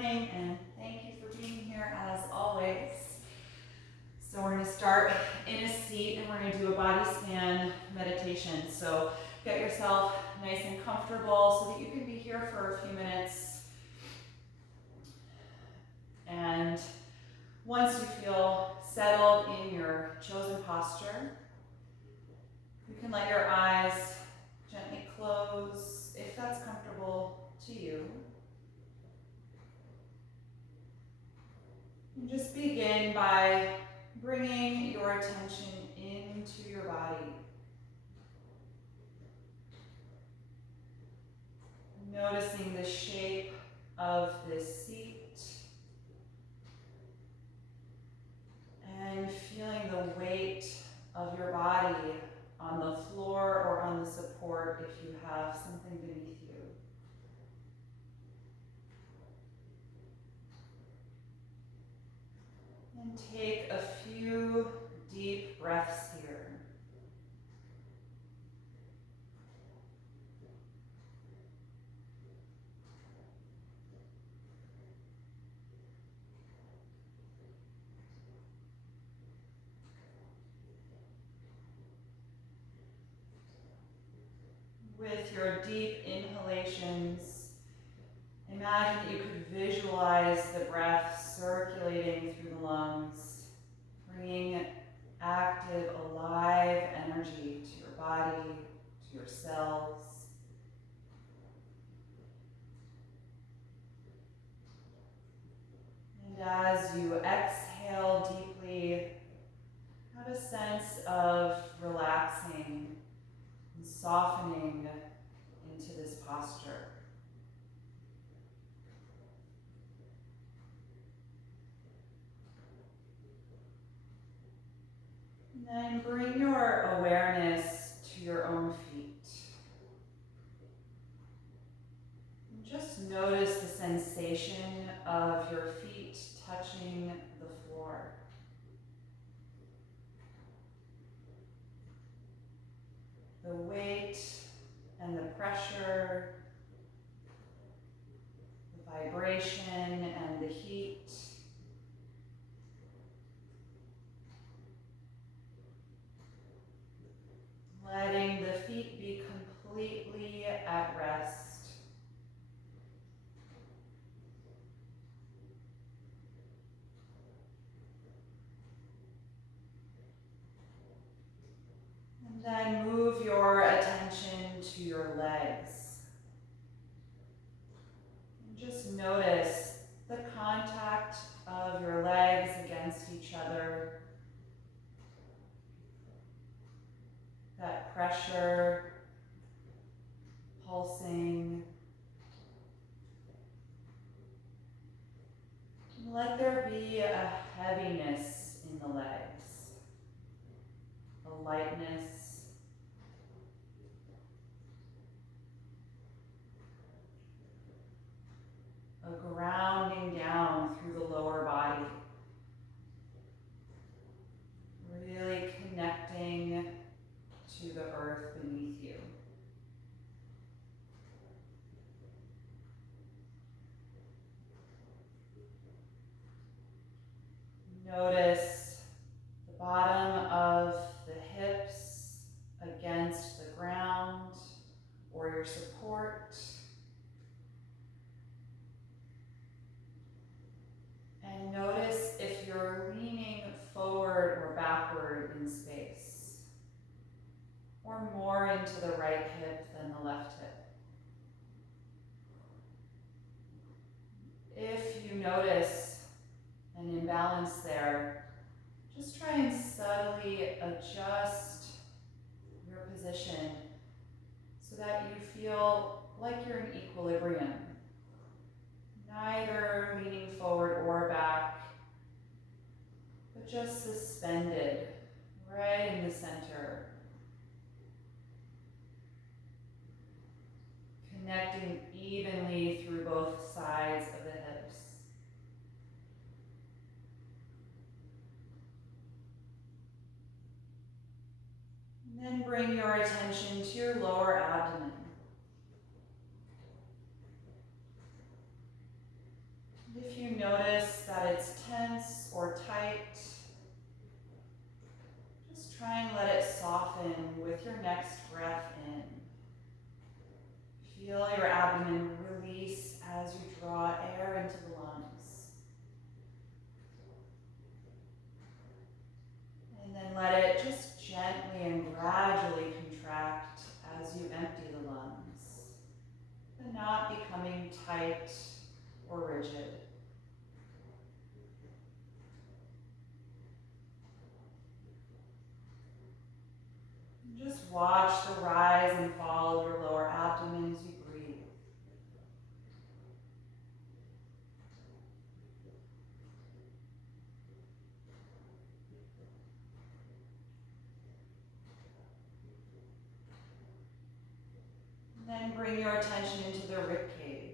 morning, and thank you for being here as always. So we're going to start in a seat and we're going to do a body scan meditation. So get yourself nice and comfortable so that you can be here for a few minutes. And once you feel settled in your chosen posture, you can let your eyes gently close if that's comfortable to you. And just begin by bringing your attention into your body. Noticing the shape of this seat and feeling the weight of your body on the floor or on the support if you have something beneath you. And take a few deep breaths here. With your deep inhalations, imagine that you could visualize the breath circulating through the lungs, bringing active, alive energy to your body, to your cells. And as you exhale deeply, have a sense of relaxing and softening into this posture. And then bring your awareness to your own feet. And just notice the sensation of your feet touching the floor. The weight and the pressure, the vibration and the heat. Letting the feet be completely at rest. And then move your attention to your legs. And just notice the contact of your legs against each other. That pressure, pulsing. And let there be a heaviness in the legs, a lightness, a grounding down through the lower body. Really connecting to the earth beneath you. Notice the bottom of the hips against the ground or your support. And notice if you're leaning forward or backward in space, or more into the right hip than the left hip. If you notice an imbalance there, just try and subtly adjust your position so that you feel like you're in equilibrium. Neither leaning forward or back, but just suspended right in the center. Connecting evenly through both sides of the hips. And then bring your attention to your lower abdomen. If you notice that it's tense or tight, just try and let it soften with your next breath in. Feel your abdomen release as you draw air into the lungs. And then let it just gently and gradually contract as you empty the lungs, but not becoming tight or rigid. Just watch the rise and fall of your lower abdomen as you breathe. And then bring your attention into the rib cage.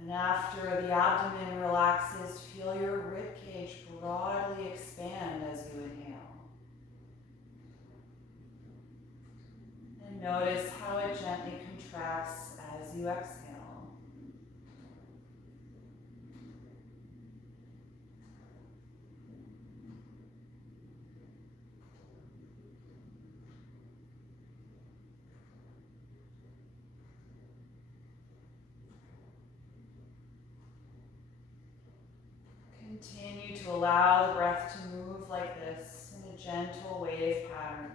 And after the abdomen relaxes, feel your rib cage broadly expand as you inhale. And notice how it gently contracts as you exhale. Continue to allow the breath to move like this in a gentle wave pattern.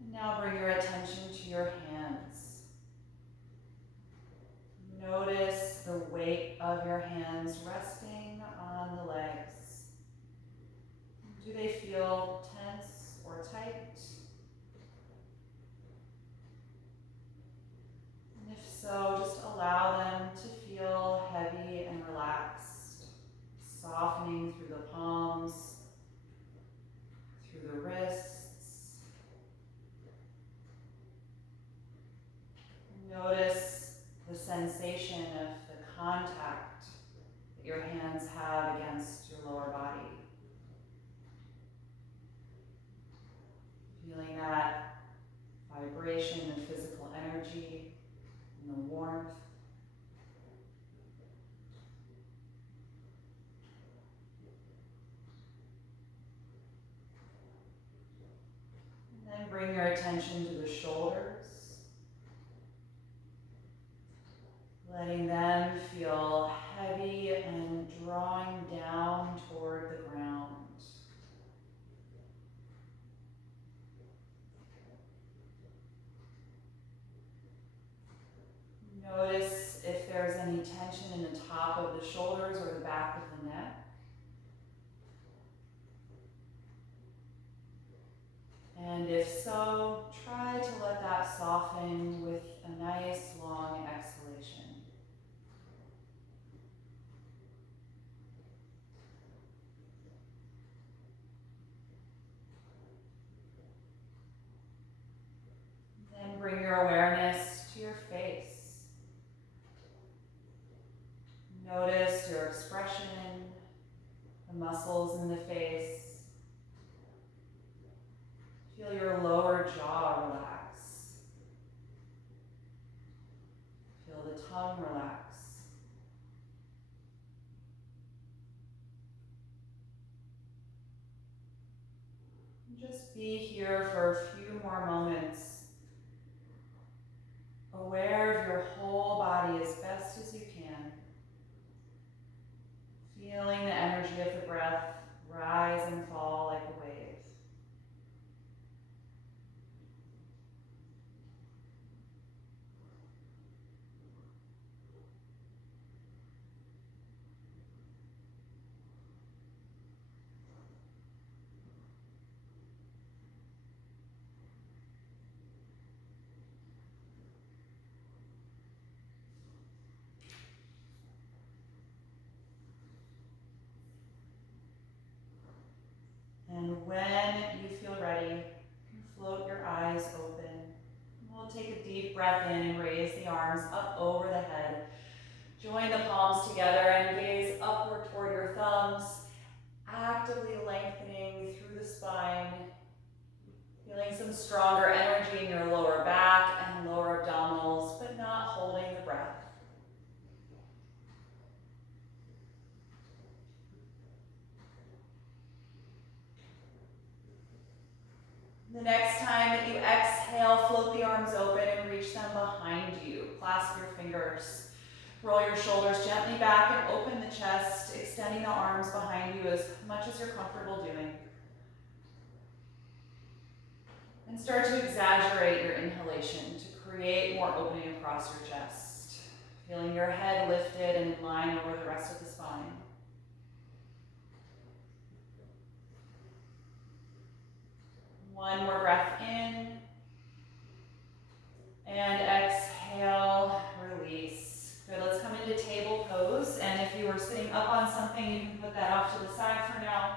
And now bring your attention to your hands. Notice the weight of your hands resting on the legs. Do they feel tense or tight? And if so, just allow them to feel heavy and relaxed, softening through the palms, through the wrists. Notice the sensation of the contact that your hands have against your lower body. Feeling that vibration and physical energy and the warmth. And then bring your attention to the shoulders, letting them feel heavy and drawing down toward the ground. Notice if there's any tension in the top of the shoulders or the back of the neck. And if so, try to let that soften with a nice long exhalation. Then bring your awareness to your face. Notice your expression, the muscles in the face. Feel your lower jaw relax. Feel the tongue relax. Just be here for a few more moments, aware of your whole body as best as you can, feeling the energy of the breath rise and fall like a wave. And when you feel ready, you can float your eyes open. We'll take a deep breath in and raise the arms up over the head. Join the palms together and gaze upward toward your thumbs, actively lengthening through the spine, feeling some stronger energy in your lower back and lower abdominal. exhale, float the arms open and reach them behind you. Clasp your fingers. Roll your shoulders gently back and open the chest, extending the arms behind you as much as you're comfortable doing. And start to exaggerate your inhalation to create more opening across your chest. Feeling your head lifted and in line over the rest of the spine. One more breath in. And exhale, release. Good, let's come into table pose. And if you were sitting up on something, you can put that off to the side for now.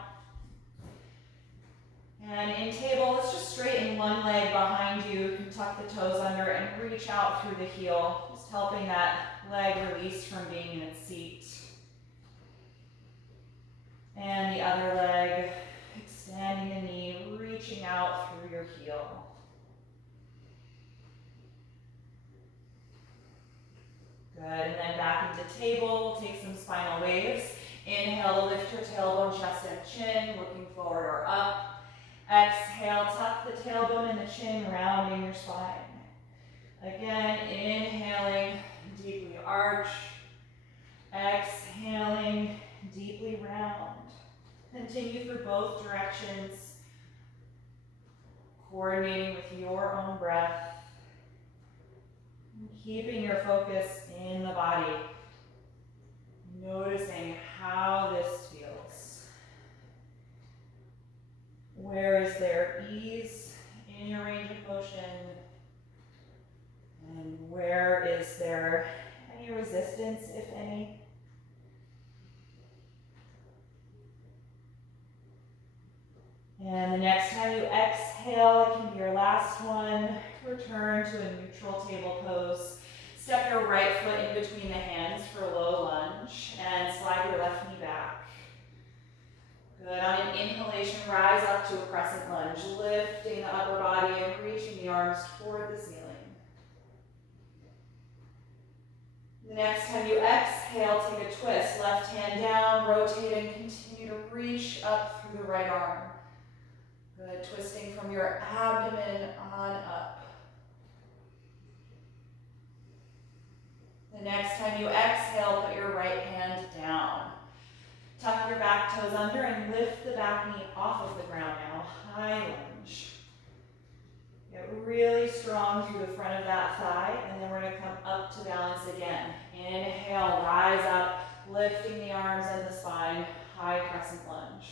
And in table, let's just straighten one leg behind you. You can tuck the toes under and reach out through the heel, just helping that leg release from being in its seat. And the other leg, extending the knee, reaching out through your heel. Good, and then back into table, we'll take some spinal waves. Inhale to lift your tailbone, chest and chin, looking forward or up. Exhale, tuck the tailbone and the chin, rounding your spine. Again, inhaling, deeply arch. Exhaling, deeply round. Continue through both directions, coordinating with your own breath. Keeping your focus in the body, noticing how this feels. Where is there ease in your range of motion? And where is there any resistance, if any? And the next time you exhale, it can be your last one. Return to a neutral table pose. Step your right foot in between the hands for a low lunge and slide your left knee back. Good. On an inhalation, rise up to a crescent lunge, lifting the upper body and reaching the arms toward the ceiling. The next time you exhale, take a twist. Left hand down, rotate and continue to reach up through the right arm. Good. Twisting from your abdomen on up. The next time you exhale, put your right hand down. Tuck your back toes under and lift the back knee off of the ground now. High lunge. Get really strong through the front of that thigh, and then we're going to come up to balance again. Inhale, rise up, lifting the arms and the spine. High crescent lunge.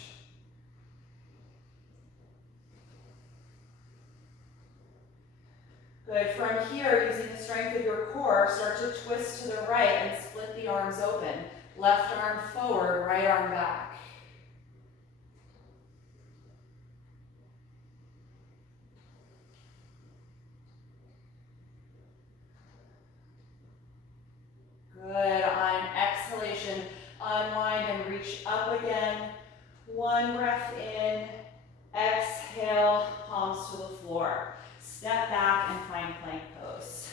Good. From here, using the strength of your core, start to twist to the right and split the arms open. Left arm forward, right arm back. Good. On exhalation, unwind and reach up again. One breath in. Exhale, palms to the floor. Step back and find plank pose.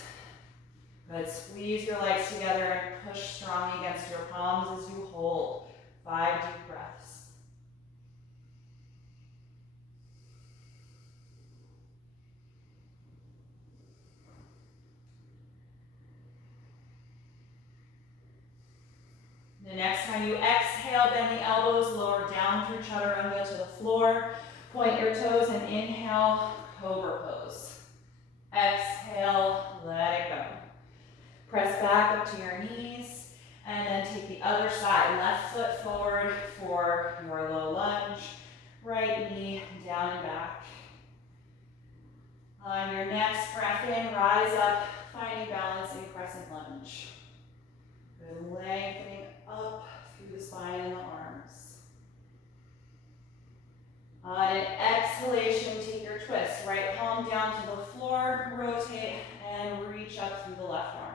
Good. Squeeze your legs together and push strongly against your palms as you hold. 5 deep breaths. The next time you exhale, bend the elbows, lower down through chaturanga to the floor. Point your toes and inhale, cobra pose. Exhale, let it go. Press back up to your knees, and then take the other side. Left foot forward for your low lunge. Right knee down and back. On your next breath in, rise up, finding balance in crescent lunge. Good. Lengthening up through the spine and the arms. On an exhalation, take your twist. Right palm down to the floor, rotate, and reach up through the left arm.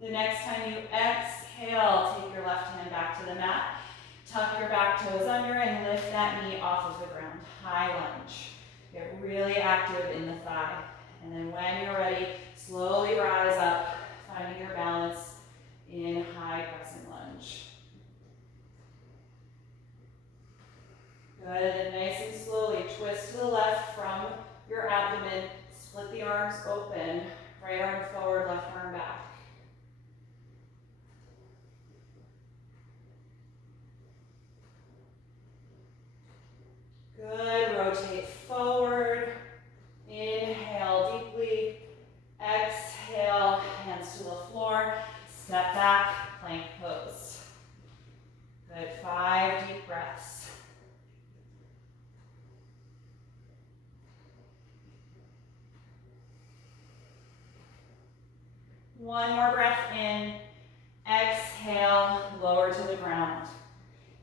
The next time you exhale, take your left hand back to the mat. Tuck your back toes under and lift that knee off of the ground. High lunge. Get really active in the thigh. And then when you're ready, slowly rise up, finding your balance in high crescent lunge. Good, and nice and slowly twist to the left from your abdomen. Split the arms open. Right arm forward, left arm back. Good, rotate forward. Inhale deeply. Exhale, hands to the floor. Step back, plank pose. Good, 5 deep breaths. One more breath in. Exhale, lower to the ground.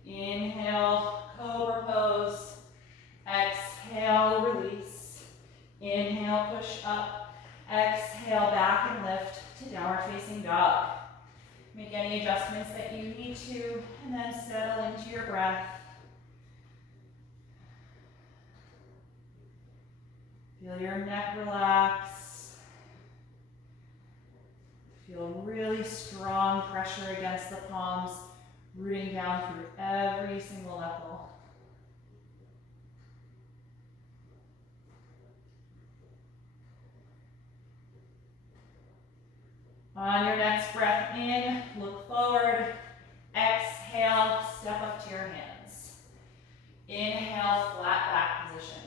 Inhale, cobra pose. Exhale, release. Inhale, push up. Exhale, back and lift to downward facing dog. Make any adjustments that you need to, and then settle into your breath. Feel your neck relax. Feel really strong pressure against the palms, rooting down through every single knuckle. On your next breath in, look forward. Exhale, step up to your hands. Inhale, flat back position.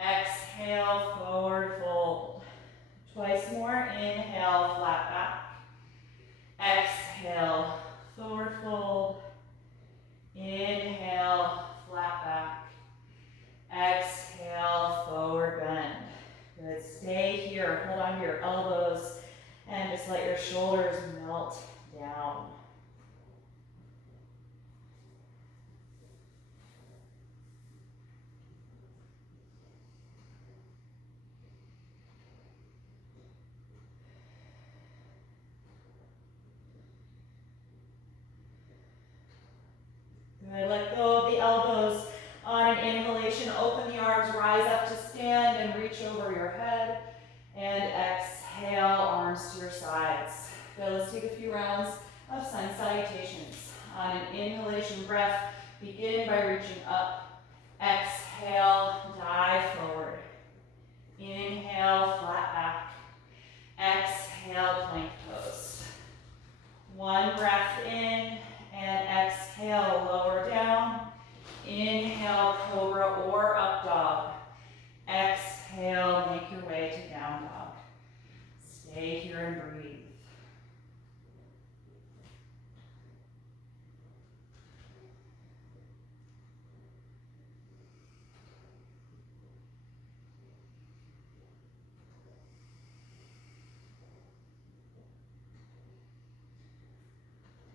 Exhale, forward fold. Twice more. Inhale, flat back. Exhale, forward fold. Inhale, flat back. Exhale, forward bend. Good. Stay here. Hold on to your elbows and just let your shoulders melt down. Good. Let go of the elbows. On an inhalation, open the arms, rise up to stand and reach over your head. And exhale, arms to your sides. Good. Let's take a few rounds of sun salutations. On an inhalation breath, begin by reaching up. Exhale, dive forward. Inhale, flat back. Exhale, plank pose. One breath in and exhale, lower down. Inhale, cobra or up dog. Exhale, make your way to down dog. Stay here and breathe.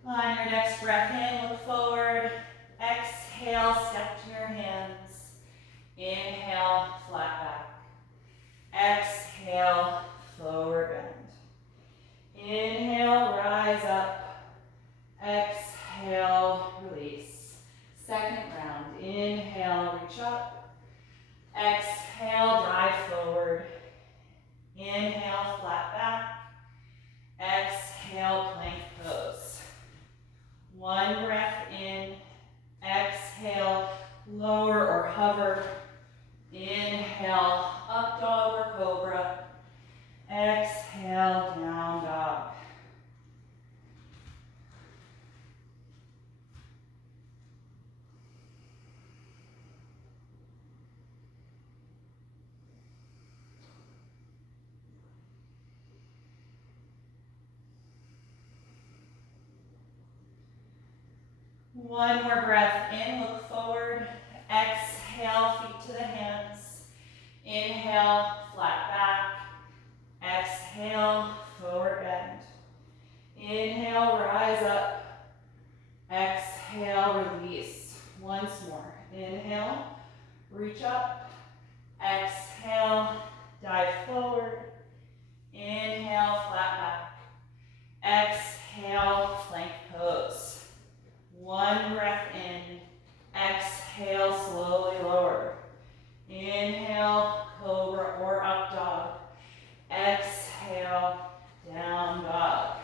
On your next breath in, look forward. Exhale, step to your hands. Inhale, flat back. Exhale, forward bend. Inhale, rise up. Exhale, release. Second round. Inhale, reach up. Exhale, drive forward. Inhale, flat back. Exhale, plank pose. One breath in. Exhale, lower or hover. Inhale, up dog or cobra. Exhale, down dog. One more breath in, look forward. Exhale, feet to the hands. Inhale, flat back. Exhale, forward bend. Inhale, rise up. Exhale, release. Once more. Inhale, reach up. Exhale, dive forward. Inhale, flat back. Exhale, plank pose. One breath in. Exhale, slowly lower. Inhale, cobra or up dog. Exhale, down dog.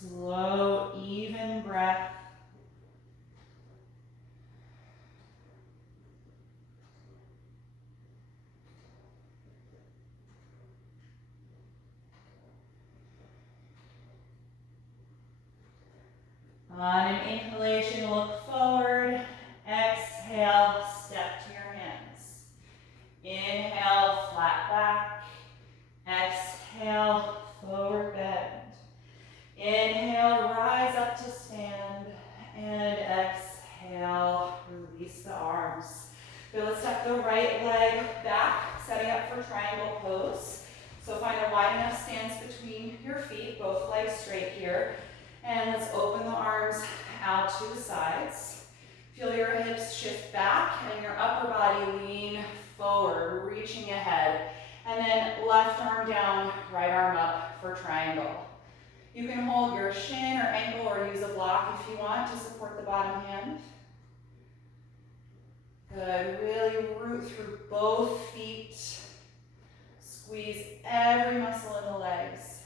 Slow, even breath. On an inhalation, look forward. Exhale, step to your hands. Inhale, flat back. Exhale, forward bend. Inhale, rise up to stand. And exhale, release the arms. Good, let's step the right leg back, setting up for triangle pose. So find a wide enough stance between your feet, both legs straight here. And let's open the arms out to the sides. Feel your hips shift back and your upper body lean forward, reaching ahead. And then left arm down, right arm up for triangle. You can hold your shin or ankle or use a block if you want to support the bottom hand. Good, really root through both feet. Squeeze every muscle in the legs.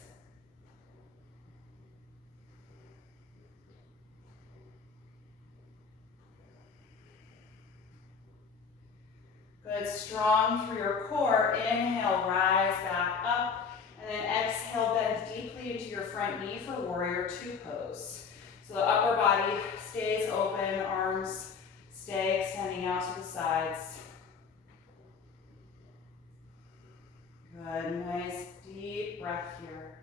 Good, strong through your core. Inhale, rise back up. And then exhale, bend deeply into your front knee for warrior two pose. So the upper body stays open, arms stay extending out to the sides. Good, nice deep breath here.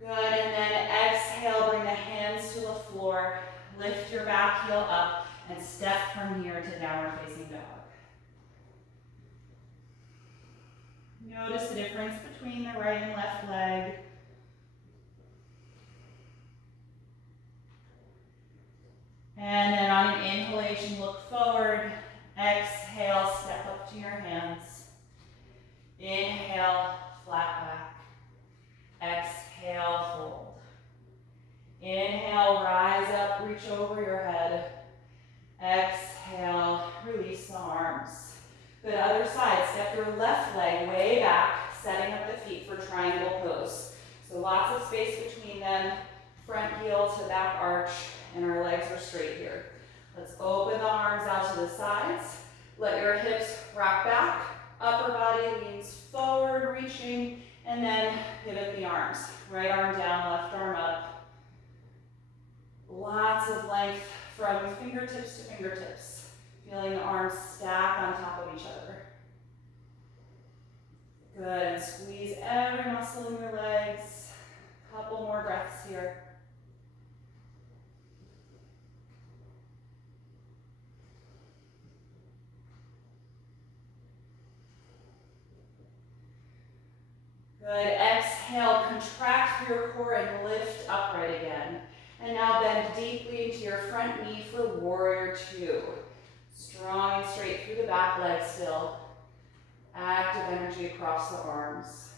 Good, and then exhale, bring the hands to the floor. Lift your back heel up and step from here to downward facing dog. Notice the difference between the right and left leg. And then on an inhalation, look forward. Exhale, step up to your hands. Inhale, flat back. Exhale, fold. Inhale, rise up, reach over your head. Exhale, release the arms. Good, other side, step your left leg way back, setting up the feet for triangle pose. So lots of space between them, front heel to back arch, and our legs are straight here. Let's open the arms out to the sides. Let your hips rock back, upper body leans forward, reaching, and then pivot the arms. Right arm down, left arm up. Lots of length from fingertips to fingertips. Feeling the arms stack on top of each other. Good, and squeeze every muscle in your legs. Couple more breaths here. Good, exhale, contract through your core and lift upright again. And now bend deeply into your front knee for warrior two. Strong and straight through the back leg still. Active energy across the arms.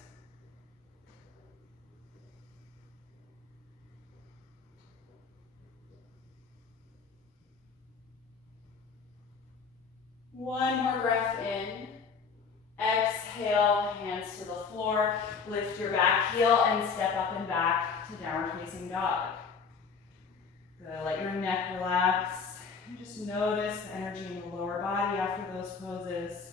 One more breath in. Exhale, hands to the floor. Lift your back heel and step up and back to downward facing dog. Good, let your neck relax. And just notice the energy in the lower body after those poses.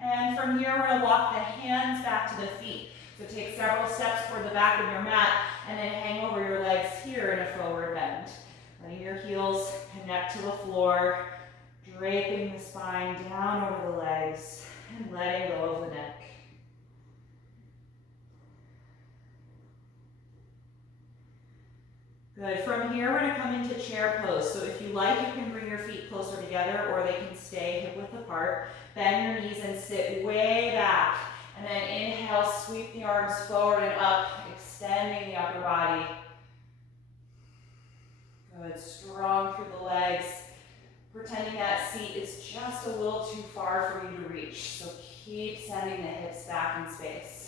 And from here, we're going to walk the hands back to the feet. So take several steps toward the back of your mat and then hang over your legs here in a forward bend. Letting your heels connect to the floor, draping the spine down over the legs and letting go of the neck. Good. From here, we're going to come into chair pose. So if you like, you can bring your feet closer together or they can stay hip width apart. Bend your knees and sit way back. And then inhale, sweep the arms forward and up, extending the upper body. Good. Strong through the legs. Pretending that seat is just a little too far for you to reach. So keep sending the hips back in space.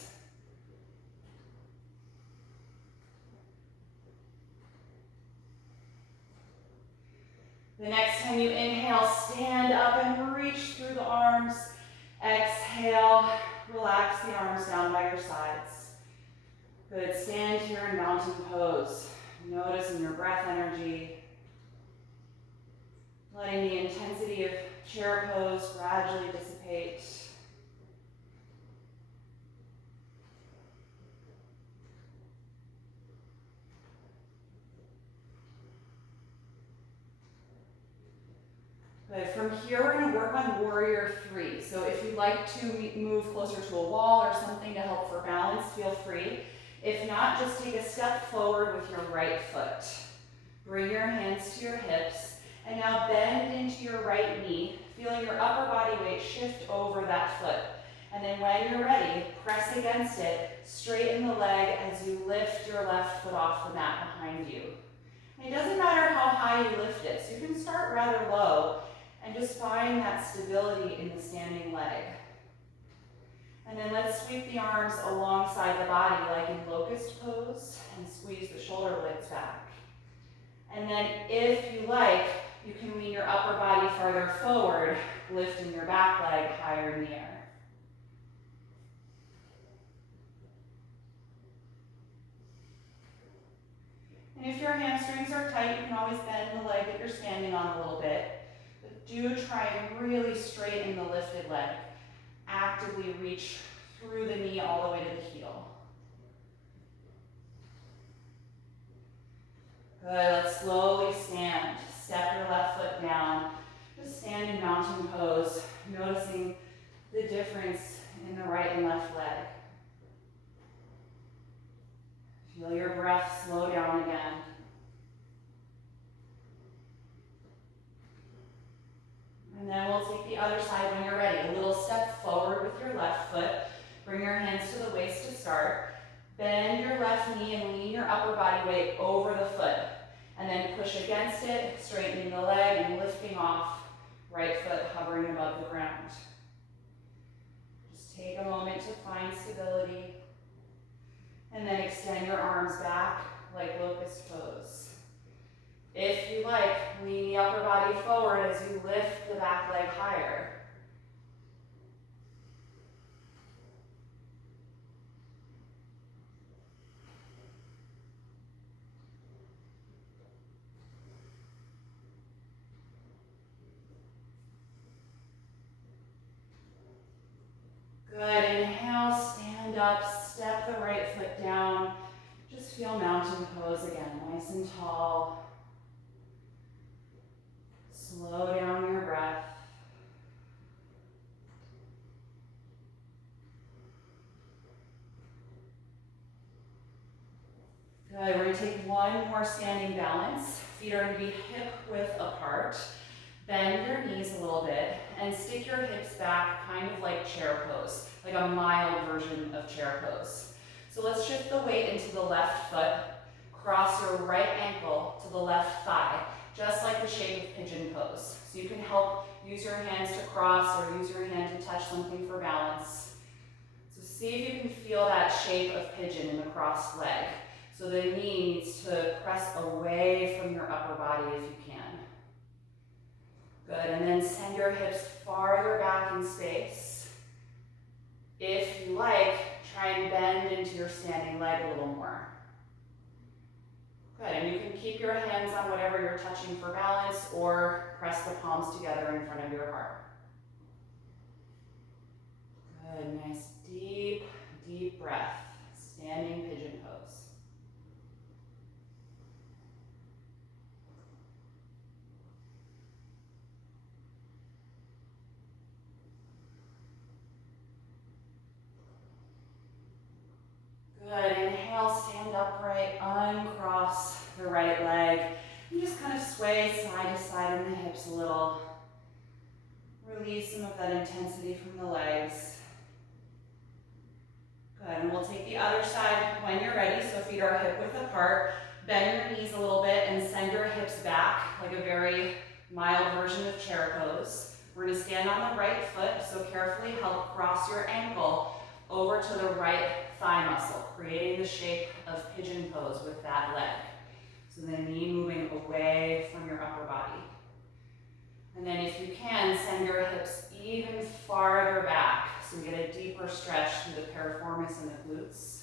The next time you inhale, stand up and reach through the arms. Exhale, relax the arms down by your sides. Good, stand here in mountain pose. Noticing your breath energy. Letting the intensity of chair pose gradually dissipate. Good. From here, we're going to work on warrior 3. So if you'd like to move closer to a wall or something to help for balance, feel free. If not, just take a step forward with your right foot. Bring your hands to your hips, and now bend into your right knee, feeling your upper body weight shift over that foot. And then when you're ready, press against it, straighten the leg as you lift your left foot off the mat behind you. And it doesn't matter how high you lift it, so you can start rather low and just find that stability in the standing leg. And then let's sweep the arms alongside the body like in locust pose and squeeze the shoulder blades back. And then if you like, you can lean your upper body farther forward, lifting your back leg higher in the air. And if your hamstrings are tight, you can always bend the leg that you're standing on a little bit. But do try and really straighten the lifted leg. Actively reach through the knee all the way to the heel. Good, let's slowly stand. Step your left foot down. Just stand in mountain pose, noticing the difference in the right and left leg. Feel your breath slow down again. And then we'll take the other side when you're ready. A little step forward with your left foot. Bring your hands to the waist to start. Bend your left knee and lean your upper body weight over the foot. And then push against it, straightening the leg and lifting off. Right foot hovering above the ground. Just take a moment to find stability. And then extend your arms back like locust pose. If you like, lean the upper body forward as you lift the back leg higher. Good, inhale, stand up, step the right foot down. Just feel mountain pose again, nice and tall. Slow down your breath. Good, we're going to take one more standing balance. Feet are going to be hip width apart. Bend your knees a little bit and stick your hips back, kind of like chair pose, like a mild version of chair pose. So let's shift the weight into the left foot, cross your right ankle to the left thigh, just like the shape of pigeon pose. So you can help use your hands to cross or use your hand to touch something for balance. So see if you can feel that shape of pigeon in the crossed leg. So the knee needs to press away from your upper body if you can. Good, and then send your hips farther back in space. If you like, try and bend into your standing leg a little more. Good, and you can keep your hands on whatever you're touching for balance or press the palms together in front of your heart. Good, nice deep, deep breath. Standing pigeon pose. Good, inhale, stand upright, uncross the right leg, and just kind of sway side to side in the hips a little. Release some of that intensity from the legs. Good, and we'll take the other side when you're ready, so feet are hip width apart. Bend your knees a little bit and send your hips back like a very mild version of chair pose. We're going to stand on the right foot, so carefully help cross your ankle over to the right thigh muscle, creating the shape of pigeon pose with that leg. So the knee moving away from your upper body. piriformis and the glutes.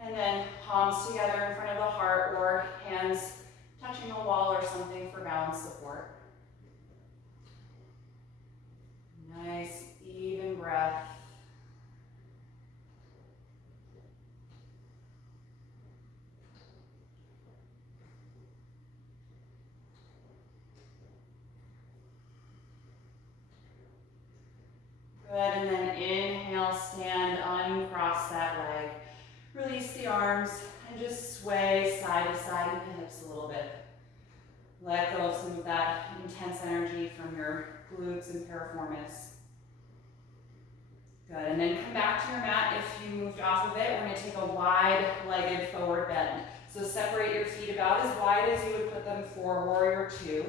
And then palms together in front of the heart or hands touching a wall or something for balance support. Nice, even breath. Good, and then inhale, stand, uncross that leg. Release the arms and just sway side to side in the hips a little bit. Let go of some of that intense energy from your glutes and piriformis. Good, and then come back to your mat. If you moved off of it, we're going to take a wide-legged forward bend. So separate your feet about as wide as you would put them for warrior two,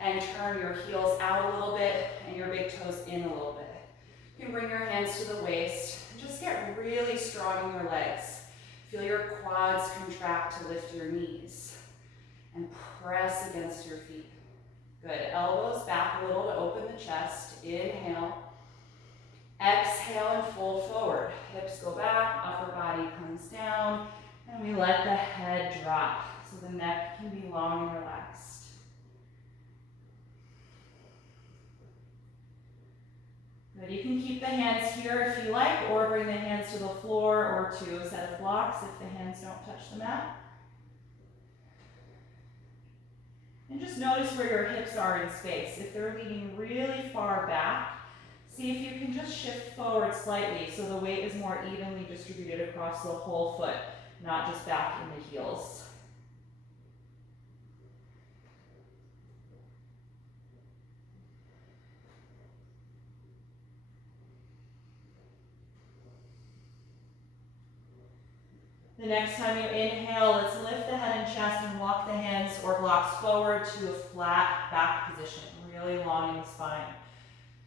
and turn your heels out a little bit and your big toes in a little bit. You can bring your hands to the waist and just get really strong in your legs. Feel your quads contract to lift your knees and press against your feet. Good, elbows back a little to open the chest. Inhale. Exhale and fold forward. Hips go back, upper body comes down, and we let the head drop so the neck can be long and relaxed. Good, you can keep the hands here if you like, or bring the hands to the floor or to a set of blocks if the hands don't touch the mat. And just notice where your hips are in space. If they're leaning really far back, see if you can just shift forward slightly so the weight is more evenly distributed across the whole foot, not just back in the heels. The next time you inhale, let's lift the head and chest and walk the hands or blocks forward to a flat back position, really long in the spine.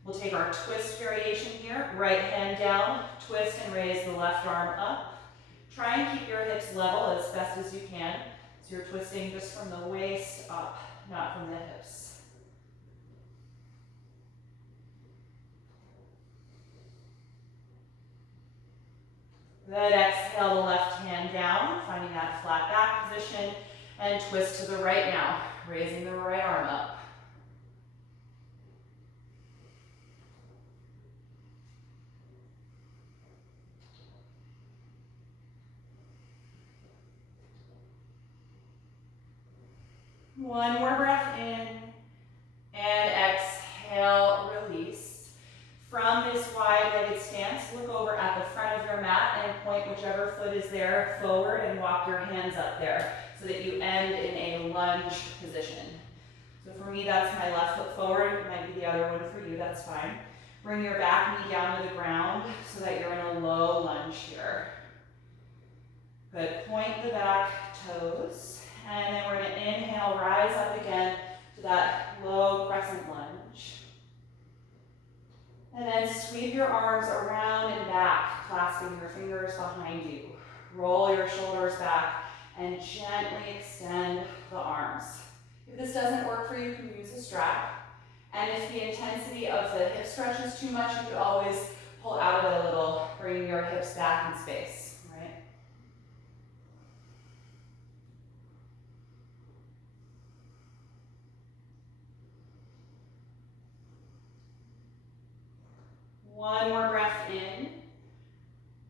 We'll take our twist variation here. Right hand down, twist and raise the left arm up. Try and keep your hips level as best as you can. So you're twisting just from the waist up, not from the hips. Good, exhale the left hand down, finding that flat back position, and twist to the right now, raising the right arm up. One more breath in, and exhale, release. From this wide-legged stance, look over at the front of your mat and point whichever foot is there forward and walk your hands up there so that you end in a lunge position. So for me, that's my left foot forward. It might be the other one for you, that's fine. Bring your back knee down to the ground so that you're in a low lunge here. Good, point the back toes. And then we're going to inhale, rise up again to that low crescent lunge. And then sweep your arms around and back, clasping your fingers behind you. Roll your shoulders back and gently extend the arms. If this doesn't work for you, you can use a strap. And if the intensity of the hip stretch is too much, you could always pull out of it a little, bringing your hips back in space, right? One more breath in.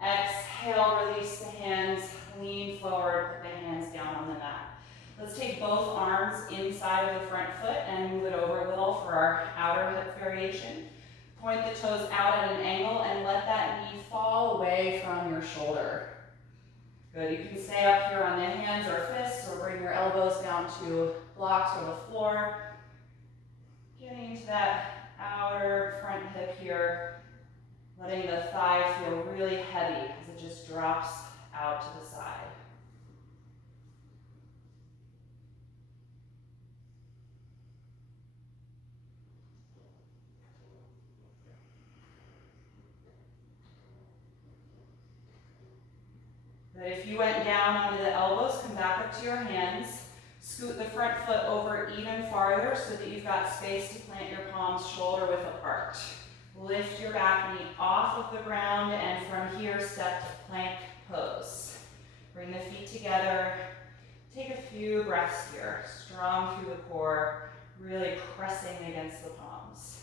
Exhale, release the hands, lean forward, put the hands down on the mat. Let's take both arms inside of the front foot and move it over a little for our outer hip variation. Point the toes out at an angle and let that knee fall away from your shoulder. Good, you can stay up here on the hands or fists or bring your elbows down to blocks or the floor. Getting into that outer front hip here. Letting the thigh feel really heavy as it just drops out to the side. But if you went down onto the elbows, come back up to your hands. Scoot the front foot over even farther so that you've got space to plant your palms shoulder width apart. Lift your back knee off of the ground, and from here, step to plank pose. Bring the feet together. Take a few breaths here, strong through the core, really pressing against the palms.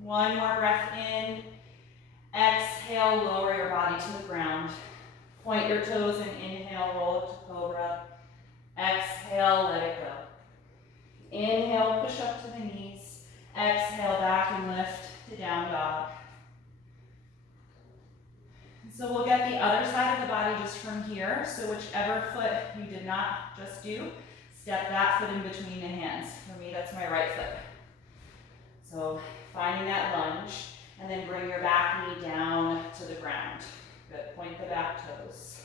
One more breath in. Exhale, lower your body to the ground. Point your toes and inhale, roll up to cobra. Exhale, let it go. Inhale, push up to the knees. Exhale, back and lift to down dog. So we'll get the other side of the body just from here. So whichever foot you did not just do, step that foot in between the hands. For me, that's my right foot. So finding that lunge, and then bring your back knee down to the ground. Good, point the back toes.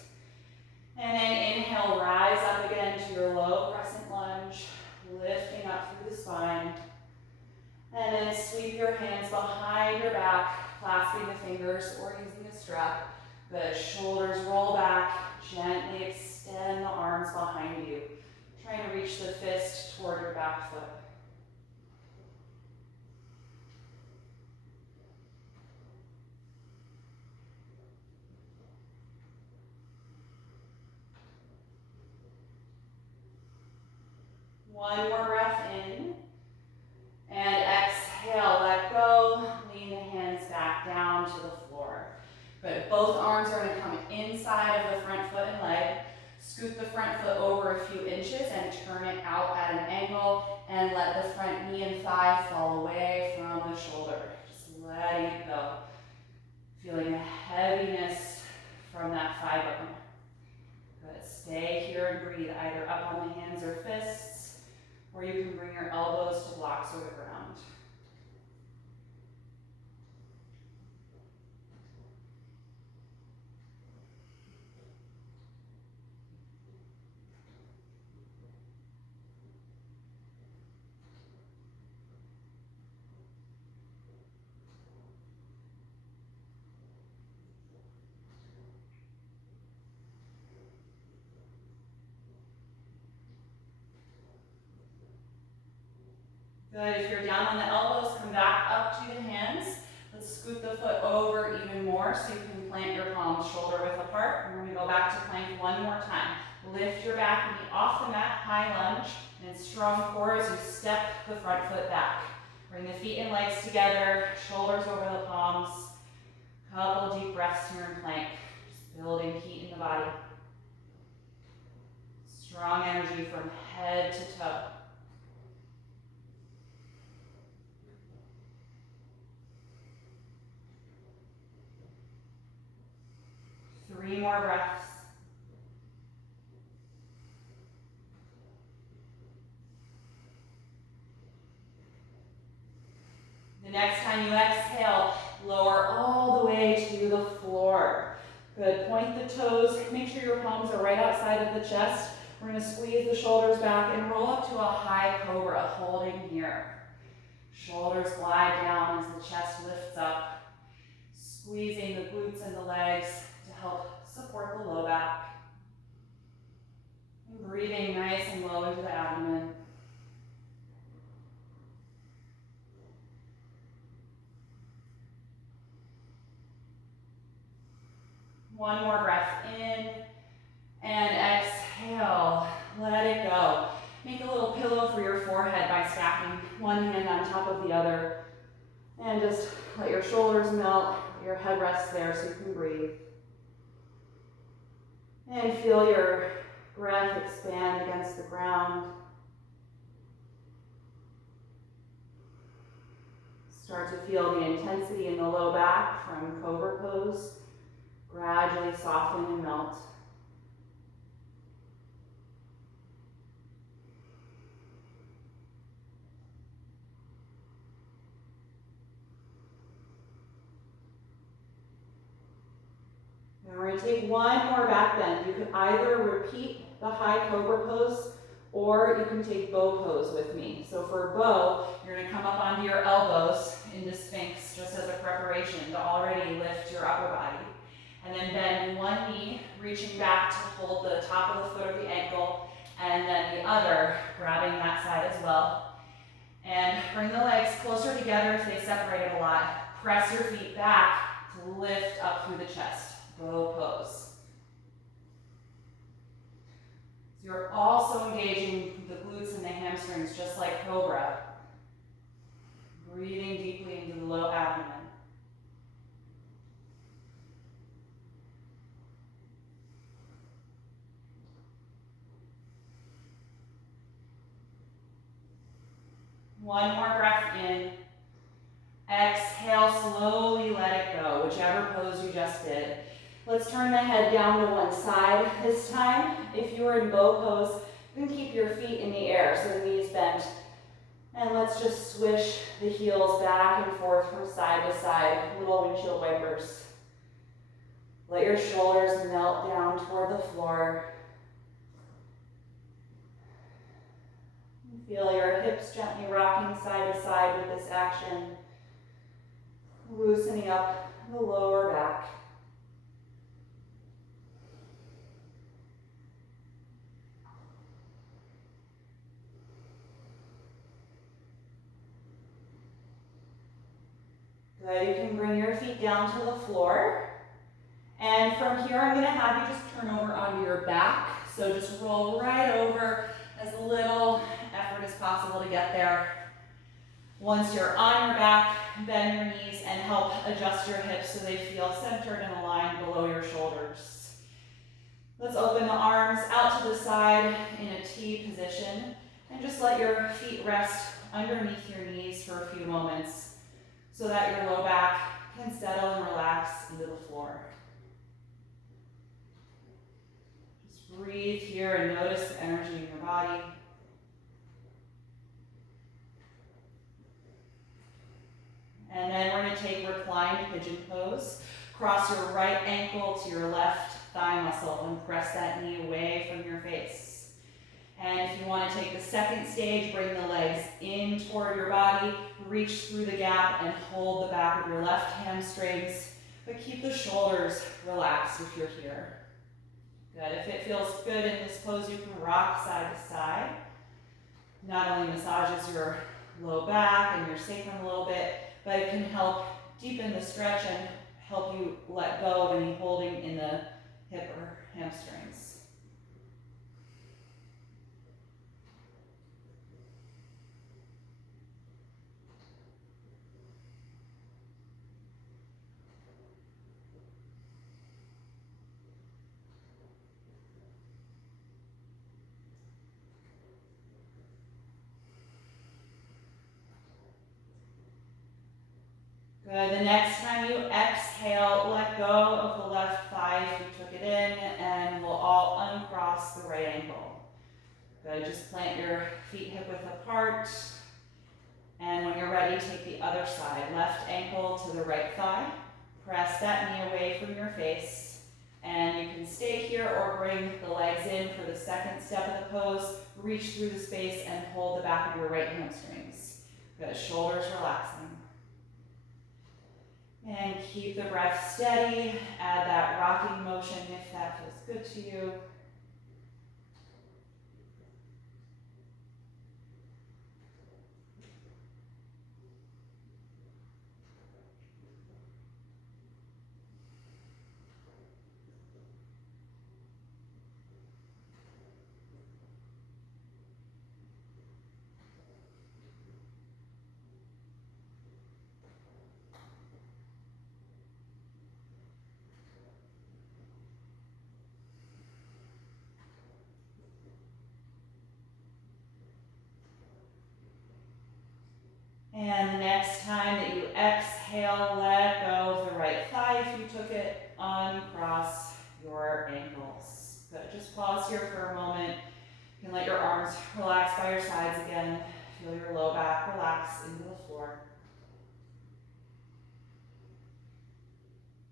And then inhale, rise up again to your low crescent lunge, lifting up through the spine. And then sweep your hands behind your back, clasping the fingers or using a strap. Good, shoulders roll back, gently extend the arms behind you. Trying to reach the fist toward your back foot. One more breath in, and exhale, let go, lean the hands back down to the floor. Good, both arms are gonna come inside of the front foot and leg, scoot the front foot over a few inches and turn it out at an angle, and let the front knee and thigh fall away from the shoulder. Just letting it go. Feeling the heaviness from that thigh bone. Good, stay here and breathe, either up on the hands or fists, or you can bring your elbows to blocks or the ground. Good, if you're down on the elbows, come back up to the hands. Let's scoot the foot over even more so you can plant your palms shoulder width apart. We're gonna go back to plank one more time. Lift your back knee off the mat, high lunge, and strong core as you step the front foot back. Bring the feet and legs together, shoulders over the palms. Couple deep breaths here in plank, just building heat in the body. Strong energy from head to toe. Three more breaths. The next time you exhale, lower all the way to the floor. Good, point the toes, make sure your palms are right outside of the chest. We're gonna squeeze the shoulders back and roll up to a high cobra, holding here. Shoulders glide down as the chest lifts up, squeezing the glutes and the legs to help support the low back. And breathing nice and low into the abdomen. One more breath in and exhale. Let it go. Make a little pillow for your forehead by stacking one hand on top of the other. And just let your shoulders melt, your head rests there so you can breathe. And feel your breath expand against the ground. Start to feel the intensity in the low back from cobra pose. Gradually soften and melt. And we're going to take one more back bend. You can either repeat the high cobra pose or you can take bow pose with me. So for bow, you're going to come up onto your elbows into Sphinx just as a preparation to already lift your upper body. And then bend one knee reaching back to hold the top of the foot or the ankle, and then the other grabbing that side as well. And bring the legs closer together if they separated a lot. Press your feet back to lift up through the chest. Bow pose. So you're also engaging the glutes and the hamstrings just like cobra. Breathing deeply into the low abdomen. One more breath in. Exhale, slowly let it go, whichever pose you just did. Let's turn the head down to one side this time. If you're in bow pose, you can keep your feet in the air, so the knees bent. And let's just swish the heels back and forth from side to side, little windshield wipers. Let your shoulders melt down toward the floor. Feel your hips gently rocking side to side with this action. Loosening up the lower back. Good, you can bring your feet down to the floor. And from here, I'm gonna have you just turn over onto your back. So just roll right over, as little effort as possible to get there. Once you're on your back, bend your knees and help adjust your hips so they feel centered and aligned below your shoulders. Let's open the arms out to the side in a T position and just let your feet rest underneath your knees for a few moments so that your low back can settle and relax into the floor. Just breathe here and notice the energy in your body. And then we're going to take reclined pigeon pose. Cross your right ankle to your left thigh muscle and press that knee away from your face. And if you want to take the second stage, bring the legs in toward your body, reach through the gap and hold the back of your left hamstrings, but keep the shoulders relaxed if you're here. Good. If it feels good in this pose, you can rock side to side. Not only massages your low back and your sacrum a little bit, but it can help deepen the stretch and help you let go of any holding in the hip or hamstrings. Good, the next time you exhale, let go of the left thigh if you took it in, and we'll all uncross the right ankle. Good, just plant your feet hip width apart, and when you're ready, take the other side. Left ankle to the right thigh, press that knee away from your face, and you can stay here or bring the legs in for the second step of the pose, reach through the space and hold the back of your right hamstrings. Good, shoulders relaxing. And keep the breath steady, add that rocking motion if that feels good to you. And the next time that you exhale, let go of the right thigh if you took it, uncross your ankles. Good, just pause here for a moment. You can let your arms relax by your sides again. Feel your low back relax into the floor.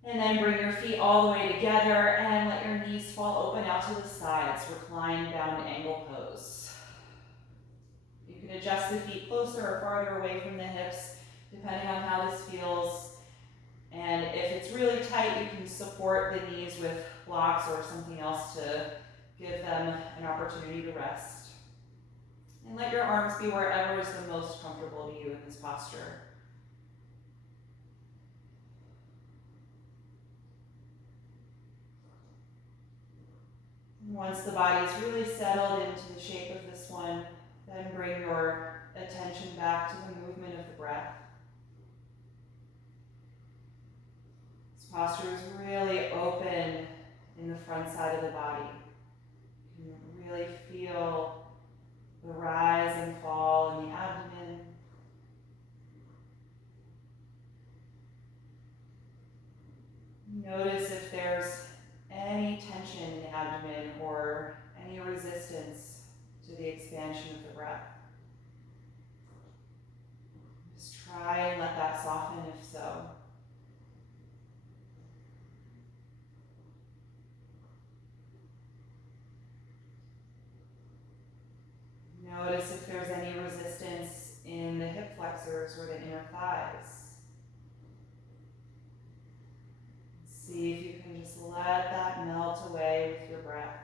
And then bring your feet all the way together and let your knees fall open out to the sides. Recline down to angle pose. You can adjust the feet closer or farther away from the hips, depending on how this feels. And if it's really tight, you can support the knees with blocks or something else to give them an opportunity to rest. And let your arms be wherever is the most comfortable to you in this posture. Once the body is really settled into the shape of this one, then bring your attention back to the movement of the breath. This posture is really open in the front side of the body. You can really feel the rise and fall in the abdomen. Notice if there's any tension in the abdomen or any resistance to the expansion of the breath. Just try and let that soften if so. Notice if there's any resistance in the hip flexors or the inner thighs. See if you can just let that melt away with your breath.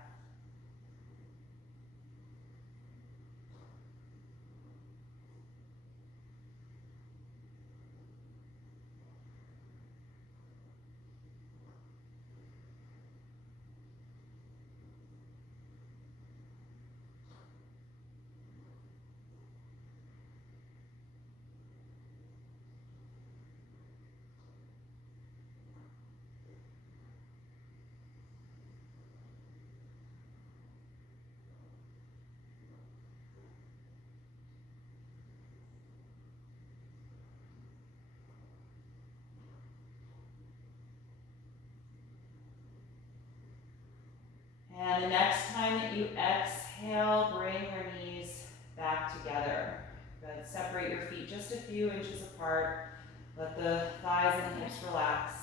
And the next time that you exhale, bring your knees back together. Good. Separate your feet just a few inches apart. Let the thighs and the hips relax.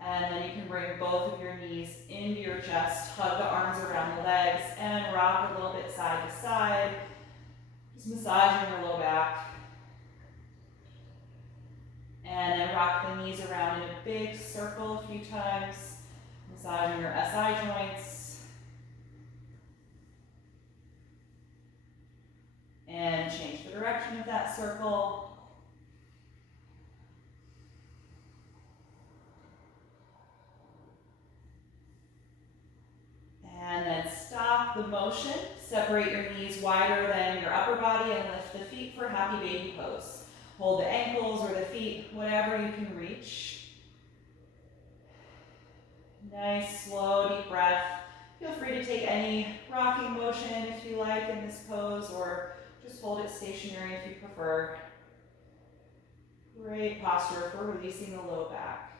And then you can bring both of your knees into your chest, hug the arms around the legs, and rock a little bit side to side. Just massaging your low back. And then rock the knees around in a big circle a few times. Massaging your SI joints. And change the direction of that circle. And then stop the motion. Separate your knees wider than your upper body and lift the feet for happy baby pose. Hold the ankles or the feet, whatever you can reach. Nice, slow, deep breath. Feel free to take any rocking motion if you like in this pose, or just hold it stationary if you prefer. Great posture for releasing the low back.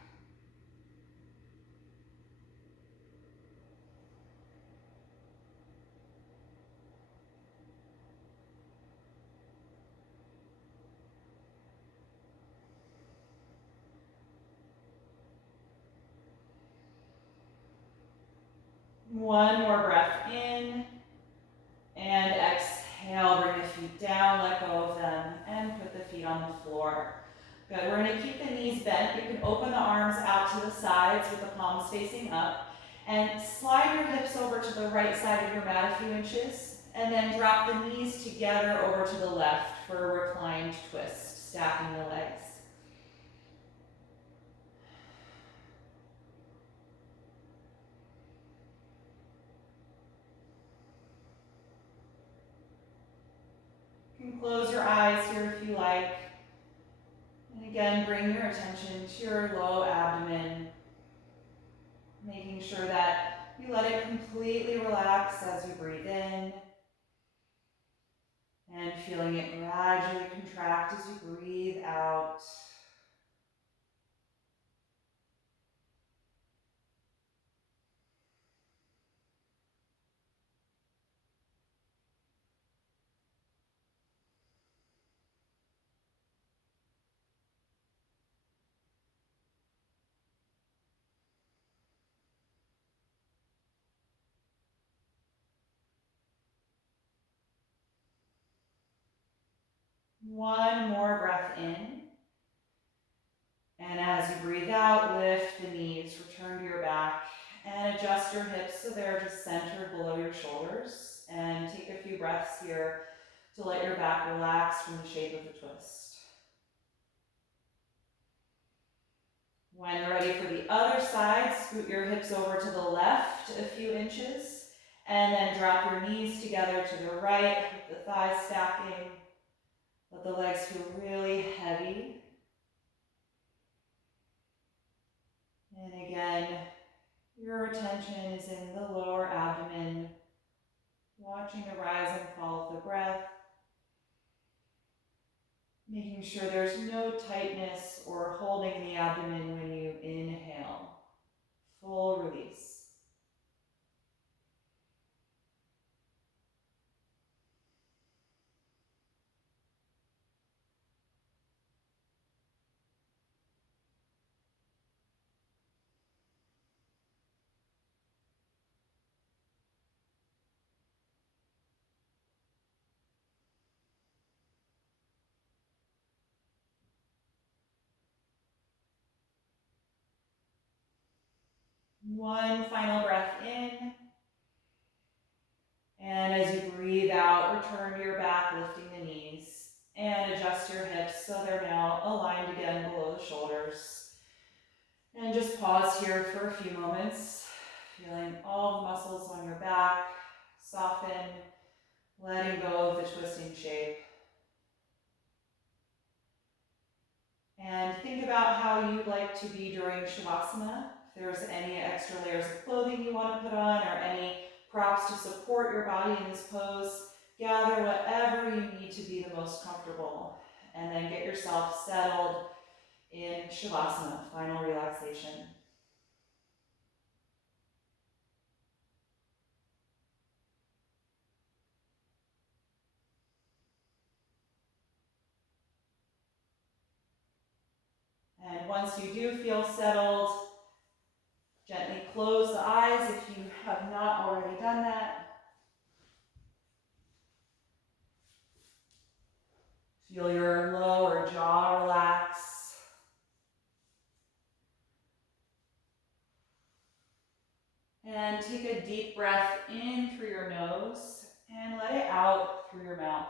One more breath in, and exhale, bring the feet down, let go of them, and put the feet on the floor. Good, we're gonna keep the knees bent. You can open the arms out to the sides with the palms facing up, and slide your hips over to the right side of your mat a few inches, and then drop the knees together over to the left for a reclined twist, stacking the legs. You can close your eyes here if you like. And again, bring your attention to your low abdomen, making sure that you let it completely relax as you breathe in, and feeling it gradually contract as you breathe out. One more breath in. And as you breathe out, lift adjust your hips so they're just centered below your shoulders. And take a few breaths here to let your back relax from the shape of the twist. When you're ready for the other side, scoot your hips over to the left a few inches, and then drop your knees together to the right with the thighs stacking. Let the legs feel really heavy. And again, your attention is in the lower abdomen, watching the rise and fall of the breath, making sure there's no tightness or holding in the abdomen when you inhale. Full release. One final breath in. And as you breathe out, return to your back, lifting the knees, and adjust your hips so they're now aligned again below the shoulders. And just pause here for a few moments, feeling all the muscles on your back soften, letting go of the twisting shape. And think about how you'd like to be during Shavasana. If there's any extra layers of clothing you want to put on or any props to support your body in this pose, gather whatever you need to be the most comfortable. And then get yourself settled in Shavasana, final relaxation. And once you do feel settled, gently close the eyes if you have not already done that. Feel your lower jaw relax. And take a deep breath in through your nose and let it out through your mouth.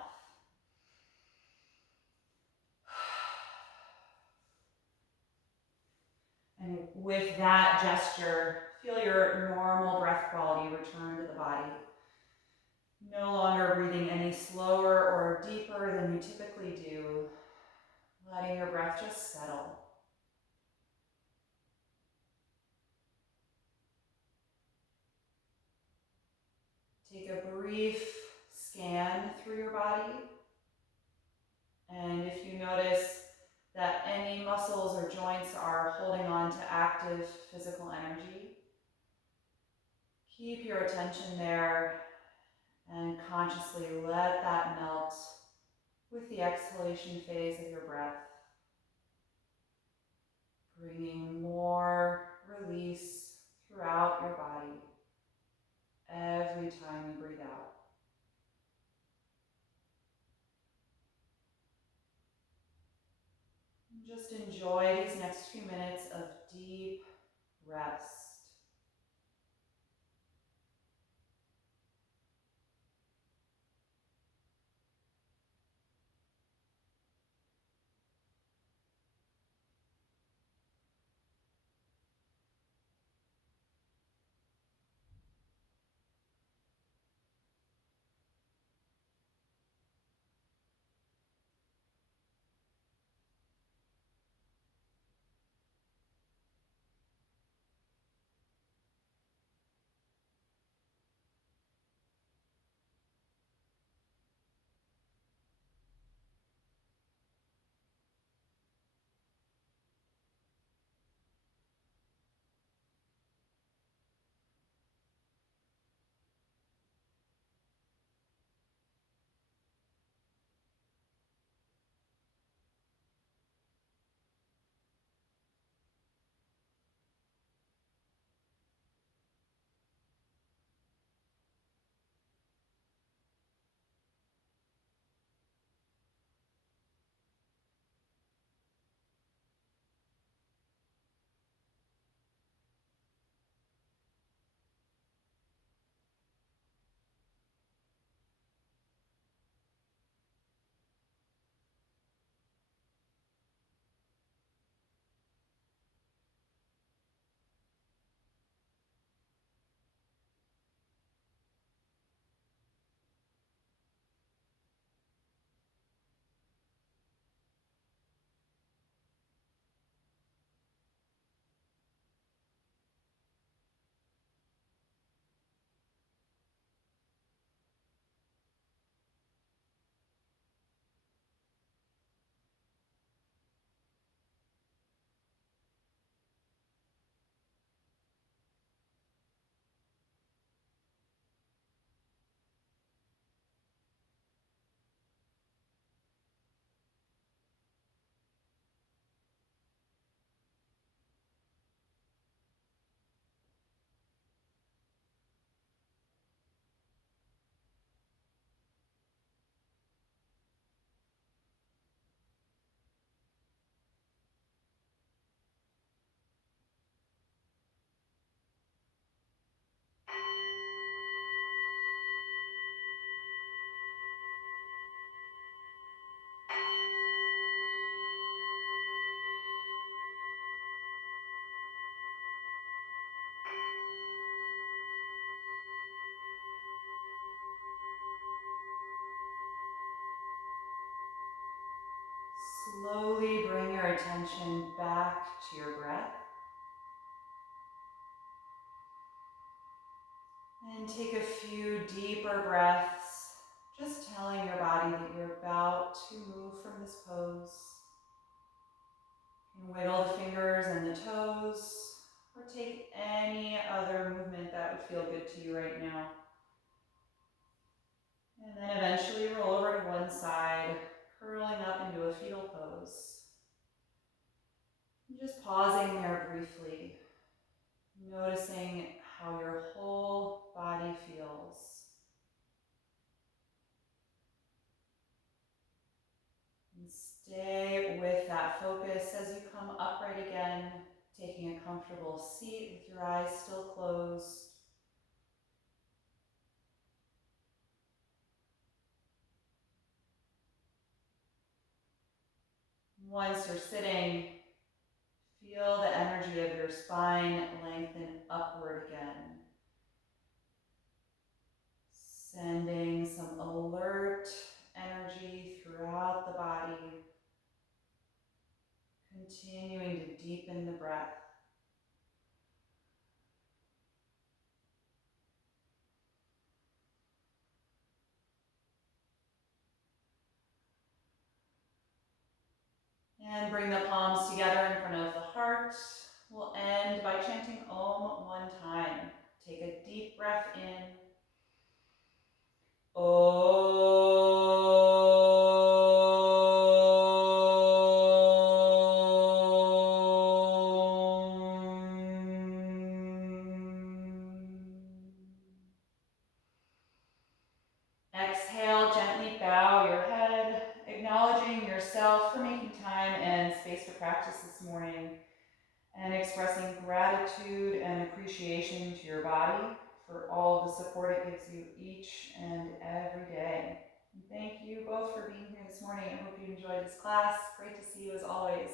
And with that gesture, feel your normal breath quality return to the body. No longer breathing any slower or deeper than you typically do, letting your breath just settle. Take a brief scan through your body, and if you notice that any muscles or joints are holding on to active physical energy, keep your attention there and consciously let that melt with the exhalation phase of your breath, bringing more release throughout your body every time you breathe out. Just enjoy these next few minutes of deep rest. Slowly bring your attention back to your breath. And take a few deeper breaths, just telling your body that you're about to move from this pose. You can wiggle the fingers and the toes, or take any other movement that would feel good to you right now. And then eventually roll over to one side, curling up into a fetal pose. And just pausing there briefly, noticing how your whole body feels. And stay with that focus as you come upright again, taking a comfortable seat with your eyes still closed. Once you're sitting, feel the energy of your spine lengthen upward again. Sending some alert energy throughout the body. Continuing to deepen the breath. And bring the palms together in front of the heart. We'll end by chanting Om one time. Take a deep breath in. Exhale, gently bow your head, acknowledging yourself for making time and space for practice this morning, and expressing gratitude and appreciation to your body for all the support it gives you each and every day. And thank you both for being here this morning. I hope you enjoyed this class. Great to see you as always.